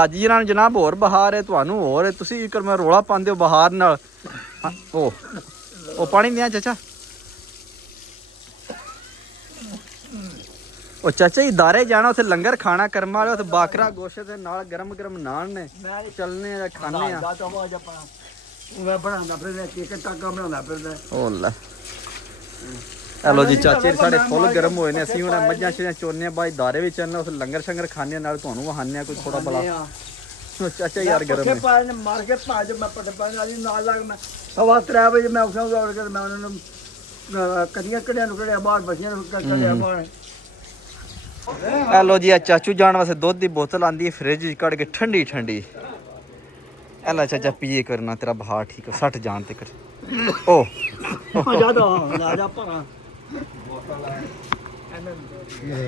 ਅੱਜ ਜੀ ਨਾਲ ਜਨਾਬ ਹੋਰ ਬਹਾਰ ਹੈ, ਤੁਹਾਨੂੰ ਹੋਰ ਤੁਸੀਂ ਇੱਕ ਮੈਂ ਰੋਲਾ ਪਾਉਂਦੇ ਹੋ ਬਹਾਰ ਨਾਲ। ਉਹ ਪਾਣੀ ਦਿਆਂ ਚਾਚਾ। ਉਹ ਚਾਚਾ ਜੀ ਦਾਰੇ ਜਾਣਾ, ਉੱਥੇ ਲੰਗਰ ਖਾਣਾ ਕਰਮਾਂ ਵਾਲੇ, ਉੱਥੇ ਬਾਕਰਾ ਗੋਸ਼ਤ ਦੇ ਨਾਲ ਗਰਮ ਗਰਮ ਨਾਨ ਨੇ, ਚੱਲਨੇ ਆ ਖਾਣੇ ਆ। ਮੈਂ ਬਣਾਉਂਦਾ ਫਿਰਦਾ ਇੱਕ ਟਾਕਾ ਬਣਾਉਂਦਾ ਫਿਰਦਾ। ਉਹ ਲੈ ਹੈਲੋ ਜੀ ਚਾਚੇ ਸਾਡੇ ਫੁੱਲ ਗਰਮ ਹੋਏ ਨੇ। ਅਸੀਂ ਹੁਣ ਮੱਝਾਂ ਛੀਆਂ ਚੋਰਨੇ ਬਾਈ ਦਾਰੇ ਵਿੱਚ ਚੱਲਣਾ, ਉੱਥੇ ਲੰਗਰ ਸ਼ੰਗਰ ਖਾਣੇ ਨਾਲ ਤੁਹਾਨੂੰ ਵਹਾਨੇ ਆ ਕੋਈ ਥੋੜਾ ਬਲਾ। ਚਾਚਾ ਯਾਰ ਗਰਮ ਨੇ ਪਾਣੀ ਮਾਰ ਕੇ ਭਾਜ ਮੈਂ ਪੱਟ ਪਾਣੀ ਵਾਲੀ ਨਾਲ ਲੱਗ ਮੈਂ 3:15 ਵਜੇ ਮੈਂ ਉਠਾਂ ਦੌੜ ਕੇ ਮੈਂ ਉਹਨਾਂ ਨੂੰ ਕਦੀਆਂ ਕੜਿਆਂ ਨੂੰ ਕੜਿਆ ਬਾਹਰ ਬੱਚਿਆਂ ਨੂੰ ਕੜਿਆ ਬਾਹਰ। ਹੈਲੋ ਜੀ ਆ ਚਾਚੂ ਜਾਣ ਵਾਸਤੇ ਦੁੱਧ ਦੀ ਬੋਤਲ ਆਂਦੀ ਹੈ ਫ੍ਰਿਜ ਵਿੱਚ ਕੱਢ ਕੇ ਠੰਡੀ ਠੰਡੀ। ਐਲਾ ਚਾਚਾ ਪੀਏ ਕਰਨਾ ਤੇਰਾ ਬਹਾਰ ਠੀਕ ਹੋ 60 ਜਾਣ ਤੇ ਕਰ। ਓ ਜਿਆਦਾ ਨਾ ਜਾ ਭਰਾ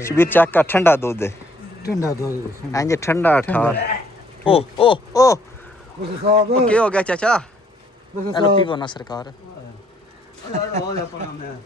ਸ਼ਬੀਰ ਚੱਕ ਕਾ ਠੰਡਾ ਦੁੱਧ ਹੈ। ਠੰਡਾ ਦੁੱਧ ਇੰਜ ਠੰਡਾ ਠਾਰ। ਓ ਓ ਓ ਉਹ ਕੀ ਹੋ ਗਿਆ ਚਾਚਾ? ਐਲੋ ਪੀਵੋ ਨਾ ਸਰਕਾਰ।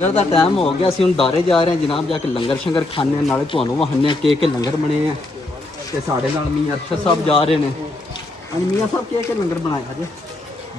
ਲੰਗਰ ਦਾ ਟਾਈਮ ਹੋ ਗਿਆ, ਅਸੀਂ ਹੁਣ ਦਾਰੇ ਜਾ ਰਹੇ ਹਾਂ ਜਨਾਬ, ਜਾ ਕੇ ਲੰਗਰ ਸ਼ੰਗਰ ਖਾਣੇ ਆ, ਨਾਲੇ ਤੁਹਾਨੂੰ ਵਹਾਨੇ ਕੇ ਲੰਗਰ ਬਣੇ ਆ। ਤੇ ਸਾਡੇ ਨਾਲ ਮੀਆਂ ਅਰਸ਼ਦ ਸਾਹਿਬ ਜਾ ਰਹੇ ਨੇ। ਹਾਂਜੀ ਮੀਆਂ ਸਾਹਿਬ ਕੇ ਲੰਗਰ ਬਣਾਇਆ ਅੱਜ?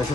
ਅੱਛਾ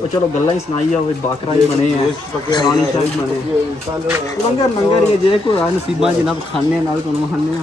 ਉਹ ਚਲੋ ਗੱਲਾਂ ਹੀ ਸੁਣਾਈ ਜਾਓ, ਬਾਕਰਾ ਹੀ ਬਣੇ ਆ, ਰਾਣੀ ਸ਼ਾਹੀ ਬਣੇ ਲੰਗਰ ਹੀ ਜੇ ਕੋਈ ਆ ਨਸੀਬਾਂ ਜਨਾਬ ਖਾਣੇ ਨਾਲ ਤੁਹਾਨੂੰ ਵਹਾਨੇ ਆ।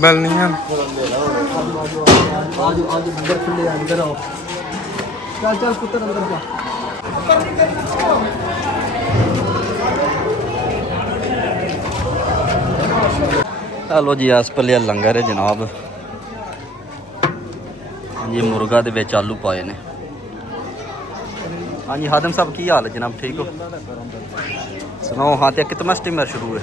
ਬਲਨੀਆਂ ਆਜੋ ਆਜੋ ਅੰਦਰ ਖੁੱਲੇ ਅੰਦਰ ਆਓ। ਚੱਲ ਚੱਲ ਪੁੱਤਰ ਅੰਦਰ ਜਾ। ਚਲੋ ਜੀ ਇਸ ਪੱਲੇ ਲੰਗਰ ਹੈ ਜਨਾਬ। ਹਾਂਜੀ ਮੁਰਗਾ ਦੇ ਵਿੱਚ ਆਲੂ ਪਾਏ ਨੇ। ਹਾਂਜੀ ਹਾਦਮ ਸਾਹਿਬ ਕੀ ਹਾਲ ਹੈ ਜਨਾਬ, ਠੀਕ ਹੋ? ਸੁਣਾਓ ਹਾਂ ਤੇ ਕਿਤਨਾ ਸਟੀਮਰ ਸ਼ੁਰੂ ਹੈ?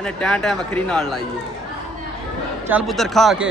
ਇਹਨੇ ਟੈਂ ਵੱਖਰੀ ਨਾਲ ਲਾਈ ਹੈ। ਚੱਲ ਪੁੱਤਰ ਖਾ ਕੇ।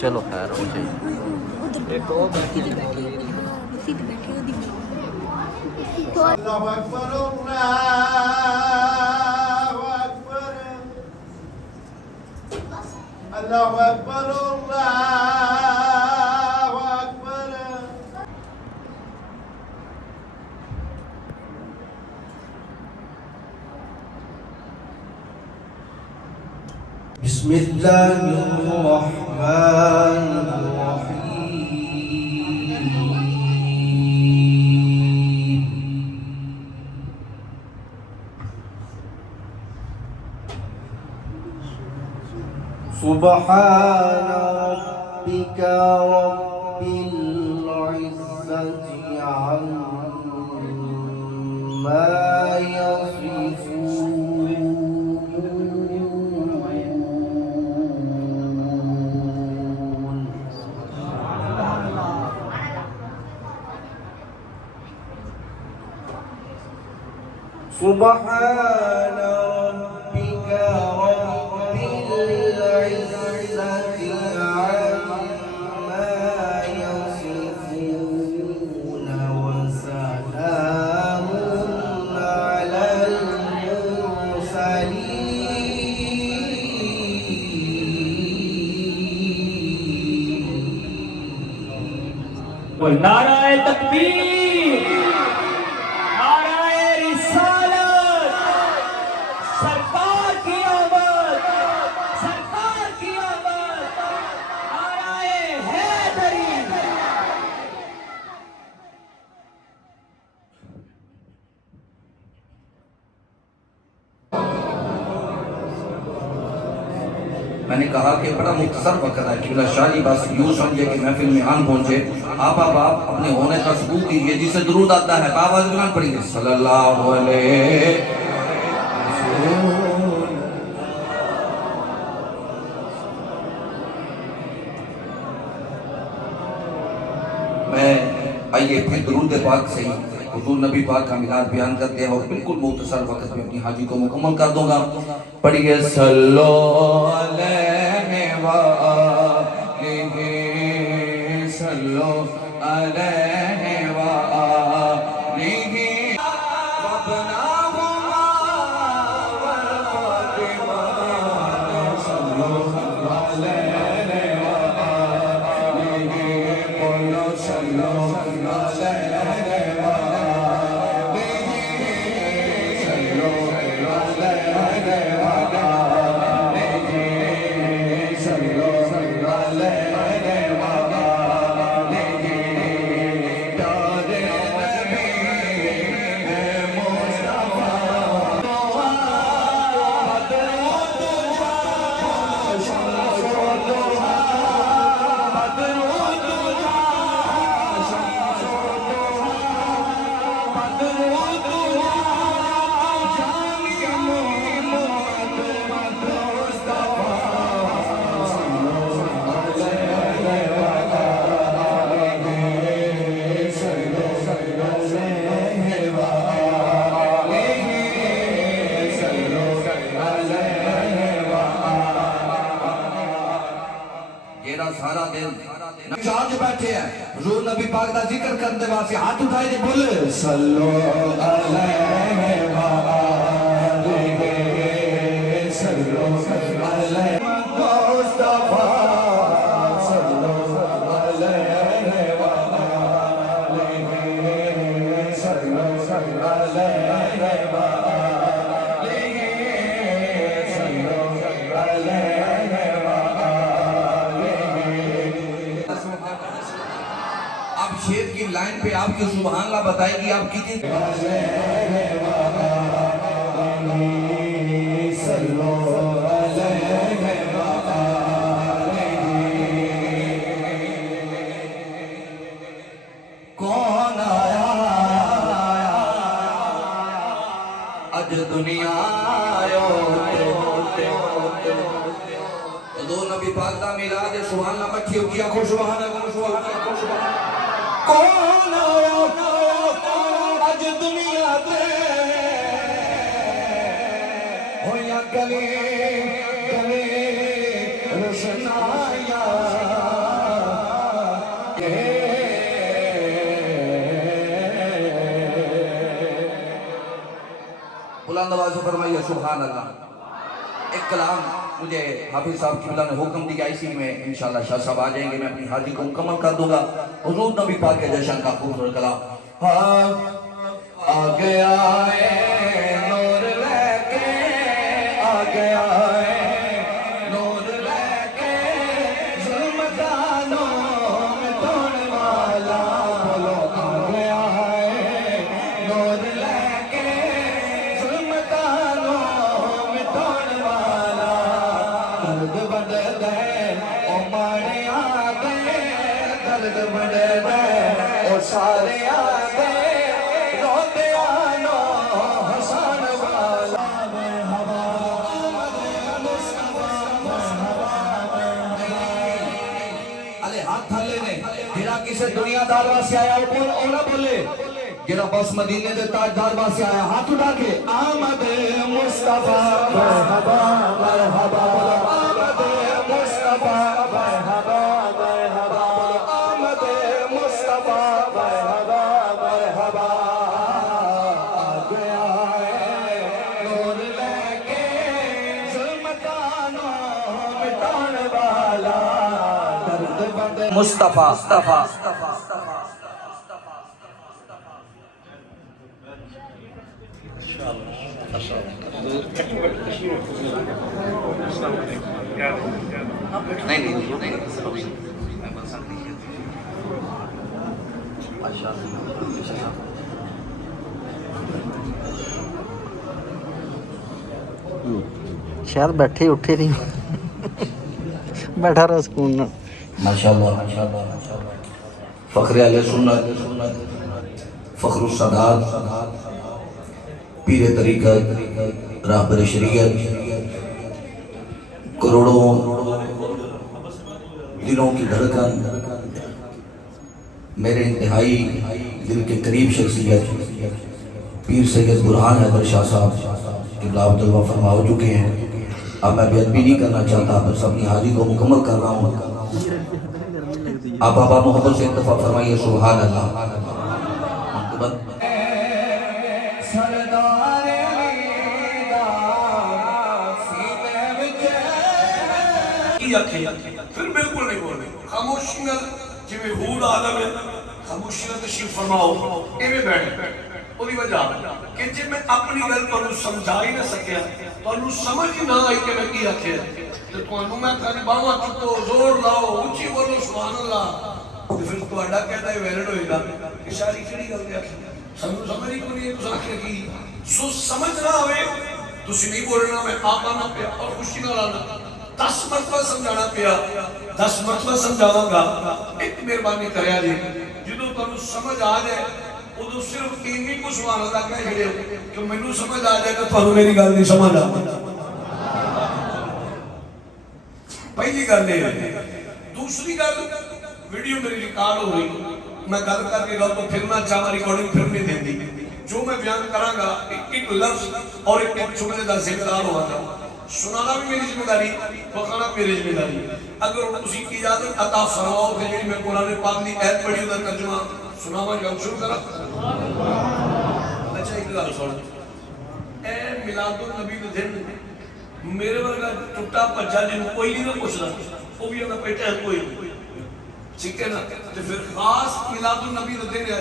چلو خیر ہو جائے. ایک اور بیٹھی بیٹھے اللہ اکبر اللہ اکبر اللہ اکبر اللہ اکبر. بسم اللہ الرحمن الرحیم. سبحان ربك رب العزة عما يصفون. سبحان ربك رب العزة عما يصفون وسلام على المرسلين. نعرہ تکبیر، نعرہ رسالت، سرکار کی آمد، سرکار کی آمد، نعرہ حیدری. میں نے کہا کہ بڑا مختصر وقت ہے کہ شاہ جی بس یوں سمجھے کہ محفل میں آن پہنچے. آپ اپنے ہونے کا ثبوت دیجئے. جس سے درود آتا ہے بآواز بلند پڑھیں گے صلی اللہ علیہ وسلم. میں آئیے پھر درود پاک سے ہی حضور نبی پاک کا میلاد بیان کرتے ہیں اور بالکل مختصر وقت میں اپنی حاجی کو مکمل کر دوں گا. پڑھیے صلو علیہ وآلہ صلو علیہ وآلہ وابناہما والفاطمہ صلو علیہ وآلہ قولوا صلو سارا دن چارج بیٹھے ہیں حضور نبی پاک دا ذکر کرنے واسطے ہاتھ اٹھائے دے بول صلو علیہ وآلہ صلو علیہ مصطفیٰ صلو علیہ وآلہ صلو علیہ وآلہ صلو علیہ شیر کی لائن پہ آپ کی سبحان اللہ بتائے گی آپ کتنی کون آیا اج دنیا دو نبی پاک دا میلاد سبحان اللہ مٹھی ہوگی آنکھوں سبحان اللہ کون آیا اج دنیا دے ہویا گلی گلی روشنایا بلند آواز سے فرمائیے سبحان اللہ. ایک کلام مجھے حافظ صاحب قبلہ نے حکم دیا، اسی میں انشاءاللہ شاہ صاحب آ جائیں گے، میں اپنی حاضری کو مکمل کر دوں گا. حضور نبی پاک کے جشن کا خوبصورت کلام. آ گیا ہے نور لے کے، آ گیا ہے نور لے کے، ظلم دانوں میں توڑنے والا. بولو آ گیا ہے نور لے کے، ظلم دانوں میں توڑنے والا. درد بڑھ گئے او ماڑے آ گئے، درد بڑھ گئے او سارے آ گئے، روتے آنو حسان والا. علی ہاتھ تھلے نے جڑا کسے دنیا دار واسے آیا او نہ بولے، جڑا بس مدینے دے تاجدار واسے آیا ہاتھ اٹھا کے آمد مصطفیٰ مرحبا مرحبا. آمد مصطفیٰ مرحبا مرحبا. آمد مصطفیٰ مرحبا مرحبا. آ گیا ہے نور لے کے، ظلم دانوں مٹانے والا. درد بڑھ مصطفیٰ شاید بیٹھے اٹھے نہیں بیٹھا رہا سکون نال. ماشاءاللہ. فخر اہل سنت، فخر السادات، پیر طریقت، راہبر شریعت، کروڑوں دلوں کی دھڑکن، میرے انتہائی دل کے قریب شخصیت پیر سید برہان حیدر شاہ صاحب قبلہ عبداللہ فرما ہو چکے ہیں. اب میں بے ادبی نہیں کرنا چاہتا، بس اپنی حاضری کو مکمل کر رہا ہوں. آپ آبا محبت سے اتفاق فرمائیے سبحان اللہ. پھر بالکل نہیں بولنے، خاموشی نال جویں حور عالم ہے، خاموشی نال تشریف فرماؤ ایویں بیٹھ. وہی وجہ کہ جی میں اپنی گل تانوں سمجھا ہی نہ سکیا، تانوں سمجھ ہی نہ آئی کہ میں کی آکھیا، تے تانوں میں کھالی باواں چکو، زور لاؤ، اونچی بولو سبحان اللہ، تے پھر تہاڈا کہنا ہے ویلڈ ہوئے گا کہ ساری کیڑی گل تے آکھی سانوں سمجھ ہی کوئی نہیں. تساں آکھیا کی سو سمجھ نہ آوے تسی نہیں بولنا، میں آپ آنا پیا اور خوشی نال آنا. 10 مرتبہ سمجھانا پیا، 10 مرتبہ سمجھاواں گا. ایک مہربانی کریا جی، جدوں تانوں سمجھ آ جائے ادو صرف اینی کو سبحان اللہ کہہ چھڑیو کہ مینوں سمجھ آ جائے تو تانوں میری گل نہیں سمجھ آ. پہلی گل ہے. دوسری گل، ویڈیو میری ریکارڈ ہو رہی، میں گل کر کے گل تو پھرنا چاہاں، ریکارڈنگ پھر نہیں دیندی. جو میں بیان کراں گا ایک لفظ اور ایک جملے دا ذکر ہوا گا. سنانا بھی میری ذمہ داری، بخانا میری ذمہ داری. اگر تسی اجازت عطا فرماؤ کہ جی میں قرآن پاک دی ایت پڑھی دا ترجمہ سناواں گا، شروع کرا. اچھا ایک گل سن، اے میلاد النبی دے دن میرے ورگا ٹوٹا پجا جن کوئی نہیں پوچھدا، وہ بھی انہاں بیٹھا کوئی ٹھیک ہے نا. تے پھر خاص میلاد النبی دے دن ہے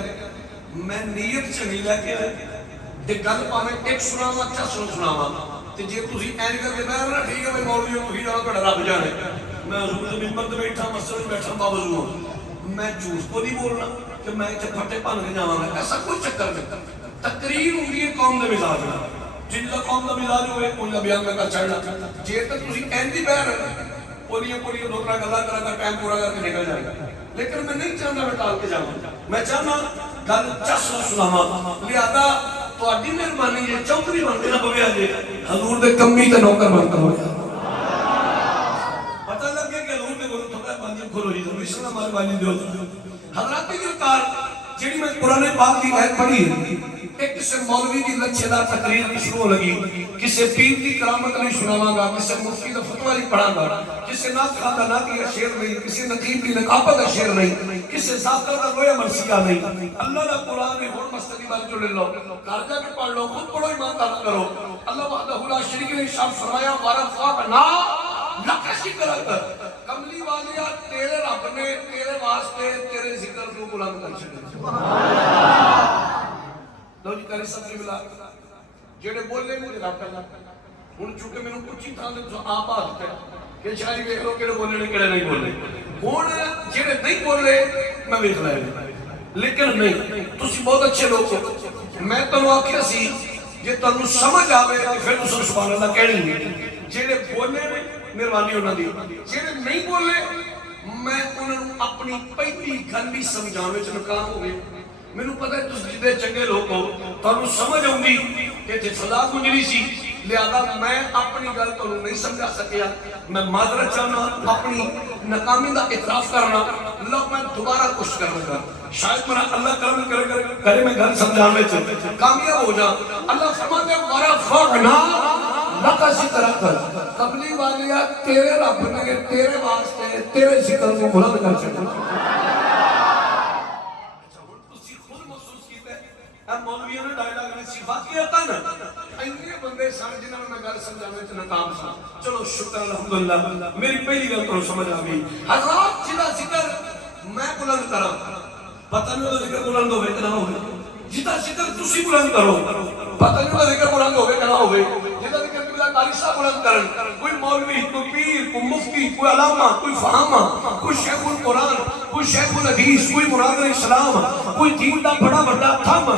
میں نیت چنگی لے کے تے گل پاویں ایک سناواں اچھا سناواں. تے جے تسی این کر کے بیٹھ نا ٹھیک ہے بھائی مولوی کو ہی جانا تہاڈا رب جانے. میں حضور دے منبر تے بیٹھا، مسجد وچ بیٹھا باوضو، میں جھوٹ کو نہیں بولنا کہ میں اتنے پھٹے بن کے جاواں گا. ایسا کوئی چکر نہیں. تقریر ہوندی ہے قوم دے مزاج نال، جن دا قوم دا مزاج ہوئے ان دا بیان میں کر چڑھنا. جے تک تسی این دی بہر پولیاں دو ترا گلاں کراں گا، ٹائم پورا کر کے نکل جائے گا. لیکن میں نہیں چاہتا میں ٹال کے جاواں، میں چاہنا گل چس سناواں. لہذا تہاڈی مہربانی ہے چوکری بن کے نہ پویا جے حضور دے کمی تے نوکر بن کے ہویا. پتہ لگے کہ حضور دے گھر تھوڑا بندی کھولو جی ضرور اسلام مہربانی دیو. حضرات کی کار جڑی میں قرآن پاک کی ایت پڑھی ہے ایک کسی مولوی کی لچھے دار تقریر کی شروع لگی، کسی پیر کی کرامت نہیں سناواں گا، کسی مفتی کا فتویٰ نہیں پڑھاں گا، کسی نعت خواندہ نعتی کا شعر نہیں، کسی نقیب کی نقابت کا شعر نہیں، کسی ذاکر کا رویا مرثیہ نہیں۔ اللہ دا قرآن ہے، ہون مستقی بات جو لے لو، گھر جا کے پڑھ لو، خود پڑھو، ایمان دار کرو۔ اللہ وحدہ لا شریک نے ارشاد فرمایا وَرَفَعْنَا لَكَ ذِكْرَكَ، کملی والیا تیرے رب نے تیرے واسطے تیرے ذکر کو بلند کر چھڑا۔ لو جی کاری سب نے ملا جیڑے بولے مجھے رب کرنا ہوں چونکہ میں نے کچھ ہی تھا تو آپ آتے کہ شاید ویکھ لو کہڑے بولے نے کہڑے نہیں بولے، ہوں جیڑے نہیں بولے میں ویکھ لائے، لیکن نہیں تسی بہت اچھے لوگ ہو، میں تنوں آکھیا سی جے تنوں سمجھ آوے پھر تساں سبحان اللہ کہنی ہے، جیڑے بولے مہربانی انہاں دی، جیڑے نہیں بولے میں انہاں نوں اپنی پہلی گل بھی سمجھاوے چ ناکام ہو گئے۔ مینوں پتہ ہے تسی جدے چنگے لوگ ہو تانوں سمجھ آؤندی کہ تے فضا گنجری سی، لہذا میں اپنی گل تانوں نہیں سمجھا سکیا، میں معذرت چاہنا، اپنی ناکامی دا اعتراف کرنا، اللہ میں دوبارہ کوشش کرنا گا، شاید میرا اللہ کرم کرے میں گل سمجھانے وچ کامیاب ہو جا۔ اللہ فرماتے ہیں وَرَفَعْنَا لَكَ ذِكْرَكَ، قبلی والیا تیرے رب نے تیرے واسطے تیرے ذکر کو بلند کر چھڑا۔ مولویوں نے ڈائیلاگ نے صفات کیا تھا نا، اینے بندے سن جنہوں نے میں گل سمجھانے چ ناکام سا۔ چلو شکر الحمدللہ میری پہلی گل تو سمجھ آ گئی۔ حضرات جدا ذکر میں بلند کراں پتہ نہیں وہ ذکر بلند ہوے کہ نہ ہوے، جدا ذکر تسی بلند کرو پتہ نہیں وہ ذکر بلند ہوے کہ نہ ہوے، جدا ذکر بلا قاری صاحب بلند کرن، کوئی مولوی، کوئی پیر، کوئی مفتی، کوئی علامہ، کوئی فہامہ، کوئی شیخ القرآن، کوئی شیخ الحدیث، کوئی مناظر اسلام، کوئی دین دا بڑا بڑا تھم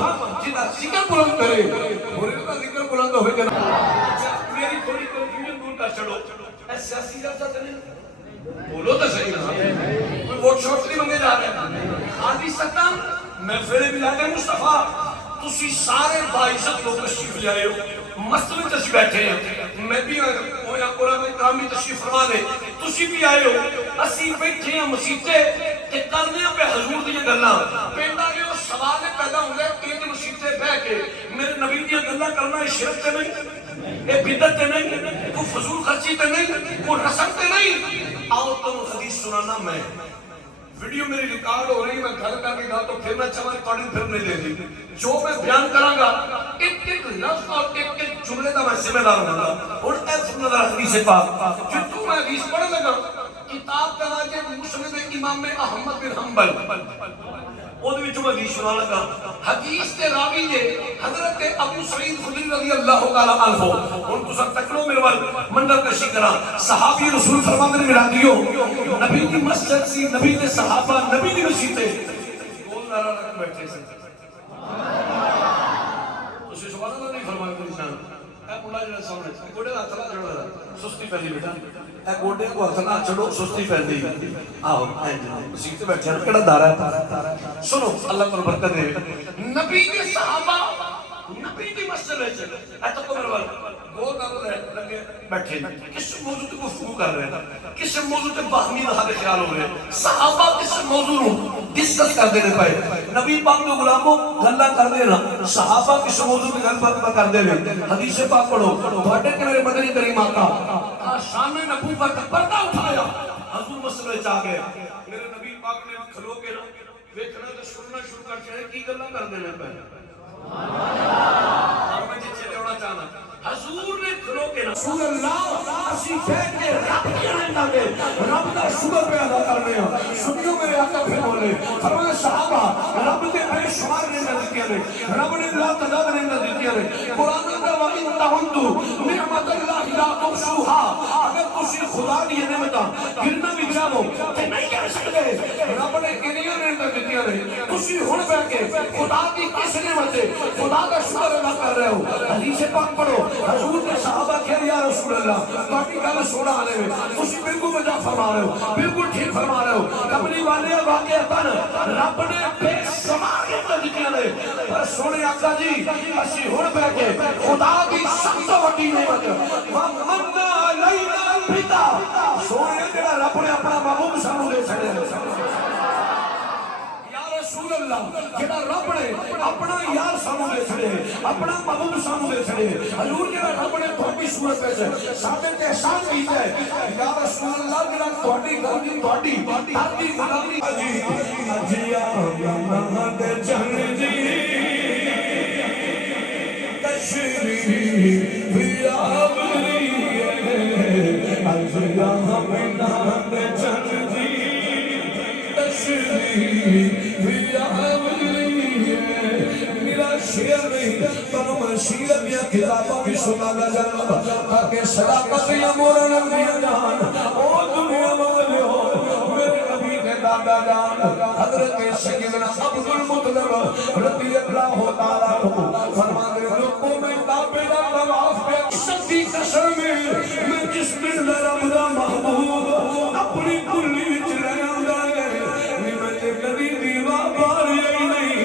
جدا ذکر بلند کرے اور ان کا ذکر بلند ہوئے کہ میری تھوڑی کنفیوژن دور کر چھڑو، اے سیاسی جلسہ سے نہیں بولو تو صحیح نہ کوئی ووٹ شوٹ نہیں منگے جا رہے ہیں خالی ستم محفل ملاد مصطفیٰ تسی سارے باعزت لوگ تشریف لے آئے ہو، مسجد میں تشریف بیٹھے ہیں، میں بھی ہویا قرآن اکرامی تشریف فرما دے، تسی بھی آئے ہو، اسی بیٹھے ہیں مسیطے کہ کرنے پہ حضور دیئے گلنا پینڈا گئے ہو سوال پیدا ہوں گے ایک مسیطے بہ کے میرے نبی دیئے گلنا کرنا شرک تے نہیں، اے بدت تے نہیں، کوئی فضول خرچی تے نہیں، کوئی رسم تے نہیں۔ آؤ تم حدیث سنانا میں ویڈیو میری ریکارڈ ہو رہی ہے، میں گھر کر کے گا تو پھر میں چاہاں ریکارڈنگ پھر نہیں دے دی، جو میں بیان کراں گا ایک ایک لفظ اور ایک ایک جملے کا میں ذمہ دار ہوں گا۔ اور اے سننا در حدیث پاک جتوں میں حدیث پڑھ لگا کتاب کا واجہ مسند امام احمد بن حنبل وہ بھی جو حدیث سنا لگا، حدیث کے راوی نے حضرت ابو سعید خدری رضی اللہ تعالیٰ عنہ ان کو سب تکلو میرے وال منڈل کشی کرا، صحابی رسول فرمان نے ملا دیو نبی کی مسجد سی، نبی نے صحابہ نبی کی مسجد سے بول نارا لگا بیٹھے سے اسے سبحان اللہ نہیں فرمایا کوئی انسان اے مولا جڑا سامنے گوڑے دا ہتھ نہ چھڑو سستی پہلی بیٹا اے گوڑے کو ہتھ نہ چھڑو سستی پہلی آؤ مسجد بیٹھے کڑا دارا ہے سنو اللہ کو برکت دے نبی کے صحابہ نبی کی مسجد ہے اے تو میرے وال گول نہ لگے بیٹھے کس موضوع پہ گفتگو کر رہے ہیں، کس موضوع پہ باہمی رہا خیال ہو رہے ہیں، صحابہ کس موضوع ڈسکس کر دینے پائے، نبی پاک کے غلاموں گلہ کر دینا، صحابہ کس موضوع پہ گل کر دینے، حدیث پاک پڑھو بھاٹے کے میرے مدنی کریم آقا شان نبوت کا پردہ اٹھایا، حضور مسئلے چاہ گئے، میرے نبی پاک نے کھلو کے نا ویکھنا تو سننا شروع کر کے کی گلہ کر دینے پائے اور میں جیچے لیونا چاہنا حضور نے کھلو کے رسول اللہ اسی بیٹھ کے رب کی آئندہ دے رب کا شکر پہ ادا کرنے ہیں سنیوں میرے آقا پھر بولے فرمائے صحابہ رب نے بے شمار نے دیتیا نے رب نے اللہ تعالیٰ نے دیتیا نے قرآن کا وَإِن تَعُدُّوا نِعْمَةَ اللَّهِ لَا تُحْصُوهَا اگر تسی خدا دی نعمتاں گرنا بھی جاؤ کہ نہیں کر سکتے رب نے انہی نے دیتیا نے تسی ہن بیٹھ کے خدا کی کس نعمت ہے خدا کا شکر ادا کر رہے ہو حدیث پاک پڑھو حضور کے صحابہ کہہ یا رسول اللہ باقی گل سونا آنے میں تسی بالکل مجھا فرما رہے ہو بالکل ٹھیک فرما رہے ہو کملی والے واقعہ تن رب نے بے شمار نعمت دیتیا نے پر سونے آقا جی اسی ہن بیٹھ کے خدا کی سب سے بڑی نعمت وَمَنَّ عَلَيْنَا الْبِدَى سونے جڑا رب نے اپنا محبوب سانو دے چھڑے یا رسول اللہ اللہ جڑا رب نے اپنا یار سانو دے چھڑے اپنا محبوب سانو دے چھڑے حضور جڑا رب نے تھوڑی صورت وچ ساڈے تے احسان کیتا ہے یا رسول اللہ جڑا تھوڑی تھوڑی تھوڑی غلامی اجیا منا دے جن دی تشریف یابری اجیا منا دے جن دی میرا شیر نہیں تو میں شیر دیا کتابوں کی سنا گا جانا تاکہ صداقت یا مورن دیا جان او دنیا والے ہو میرے نبی کے دادا جان حضرت سیدنا عبد المطلب رضی اللہ تعالیٰ عنہ فرماتے ہیں لوگوں میں کعبے کا طواف پہ سچی قسم میں جس دن رب دا محبوب اپنی کلی وچ رہندا ہے کبھی دیوا بار ہی نہیں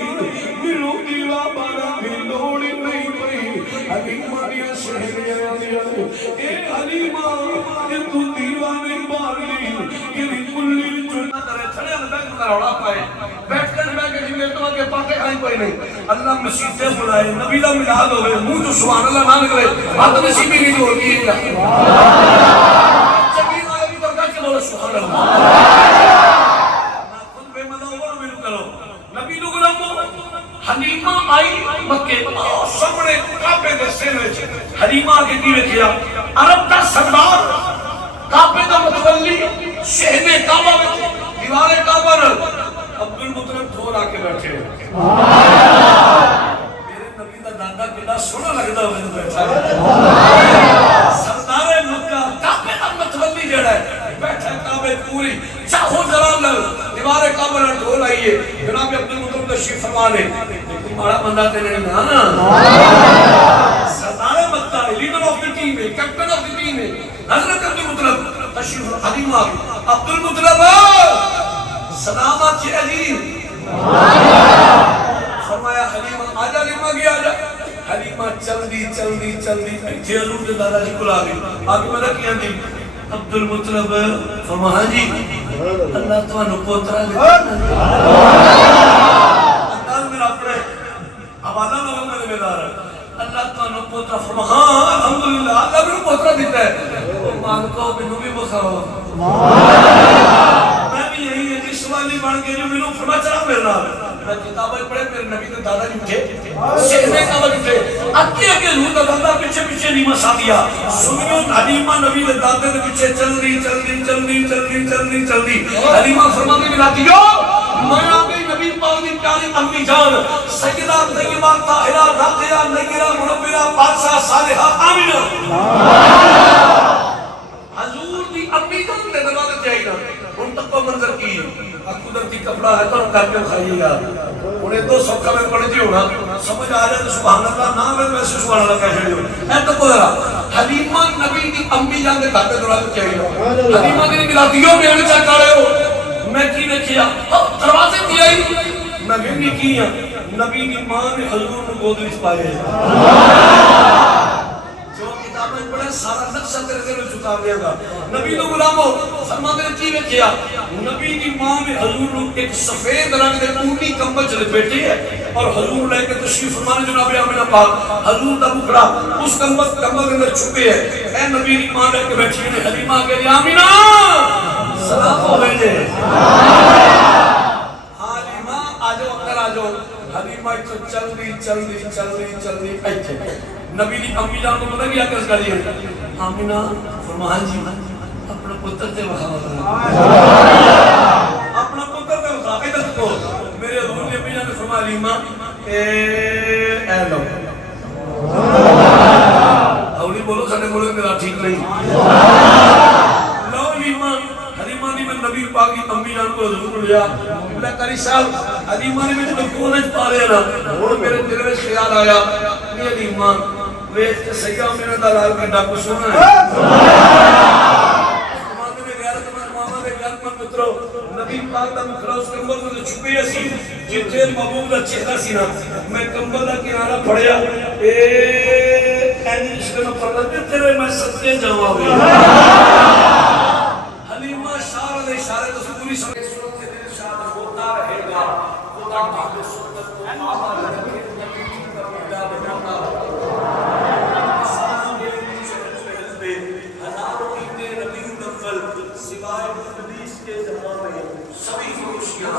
ملو دیوا بارا بھی لوڑ نہیں پئی حلیمہ دیا شہریاں دیا اے حلیمہ کہ تو دیوا نہیں بار لی کہ کلی چنا کرے چھڑے بیٹھ کر روڑا پائے بیٹھ کر میں کہ میرے تو کے پاتے کھائیں کوئی نہیں اللہ مسجدیں بلائے نبی دا میلاد ہوئے منہ جو سبحان اللہ نہ نکلے ہاتھ نصیبی نہیں ہوتی چکی آئے بھی برکت کے بولے سبحان اللہ نبی نو غلامو حلیمہ آئی مکے سامنے کعبے دے سین وچ حلیمہ کے کی ویکھیا عرب دا سردار کعبے دا متولی شہنے کعبہ وچ دیوارے کعبہ نال عبد المطلب دھو لا کے بیٹھے میرے نبی دا دادا کیڑا سونا لگدا ہوئے بیٹھا سردار مکہ کعبے دا متولی جڑا ہے بیٹھا کعبے پوری چاہو جلال نال دیوارے کعبہ نال دھو لائیے جناب عبد المطلب تشریف فرما لے بڑا بندہ تے نہیں نا سردار مکہ لیڈر آف دی ٹیم ہے کیپٹن آف دی ٹیم ہے حضرت عبد المطلب تشریف حلیمہ عبد المطلب سلامت جی علی فرمایا حلیمہ آجا حلیمہ گیا آجا حلیمہ چل دی ایتھے حضور دے دادا جی کو آ گئی آگے پتہ کیا دی عبد المطلب فرمایا جی اللہ تمہانو پوترا دیتا اللہ میرا اپنے حوالہ لوگوں میں بیدار ہے اللہ تمہانو پوترا فرمایا ہاں الحمدللہ اللہ میرا پوترا دیتا ہے مانکو بنو بھی بخاو میں بھی یہی ہے جس والی بڑھ کے جو میرے فرما چلا میرا میں کتابیں پڑھے میرے نبی نے دادا جی اٹھے شیخنے کا وقت اٹھے اکے روح دا دادا پیچھے نہیں مسا دیا سنیوں حلیمہ نبی نے دادے نے پیچھے چل دی حلیمہ فرمانے ملا دیو میں آگئی نبی پاک دی پیاری امی جان سیدہ طیبہ طاہرہ راقیہ نگرہ منورہ بادشاہ صالحہ آمینہ حضور دی امی جان نے دروازے چاہیے ان تک کو منظر کی قدرتی کپڑا ہے تو کر کے کھائیے گا انہیں دو سب میں پڑھ دی ہونا سمجھ آ جائے تو سبحان اللہ نام ہے ویسے سبحان اللہ کہہ چھڑی ہو اے تو کو ذرا حلیمہ نبی دی امی جان کے گھر پہ دروازے چاہیے حلیمہ دی ملادیوں میں آنے چاہ رہے ہو میں کی نے کیا دروازے دی آئی میں بھی کیا نبی دی ماں نے حضور کو گود وچ پائے جو کتابیں پڑھے سارا نقشہ تیرے دل میں چکا دیا گا نبی تو غلامو فرماتے نے کی کیا نبی کی ماں نے حضور کو ایک سفید رنگ دے اونی کمبل چ لپیٹی ہے اور حضور لے کے تشریف فرمانے جناب آمنہ پاک حضور دا بکڑا اس کمبل کے اندر چھپے ہے اے نبی کی ماں لے کے بیٹھی ہے حلیمہ کے لیے آمنہ سلام ہو بھیجے حلیمہ آجو اکر آجو حلیمہ چل دی ایتھے نبی دی امی جان کو پتہ کیا کس کری ہے آمینہ فرمایا جی اپنا پتر تے بخاو اپنا پتر تے بخاو ادھر کو میرے حضور نے امی جان نے فرمایا حلیمہ اے لو اولی بولو سنے بولو میرا ٹھیک نہیں لو حلیمہ نے میں نبی پاک کی امی جان کو حضور لیا بلا کری صاحب حلیمہ نے میں کونج پا لیا نا اور میرے دل میں خیال آیا یہ حلیمہ ویس کے سیاہ میرے دلال کا ڈاکو سونا ہے زمانے میں غیرت من ماما میں غیرت من مطرو نبی پاک دا مکرہ اس کمبل میں چھپی سی جتھے محبوب دا چہرہ سی نا میں کمبل دا کنارہ پڑھیا اینی اس کے میں پڑھتا کہ تیرے میں ستے جاوا ہوئی حلیمہ اشارہ دے اشارے تو پوری سمجھے صورت کے دل اشارہ ہوتا رہے گا خدا کا سوائے حدیث کے زمانے میں سبھی فروشیاں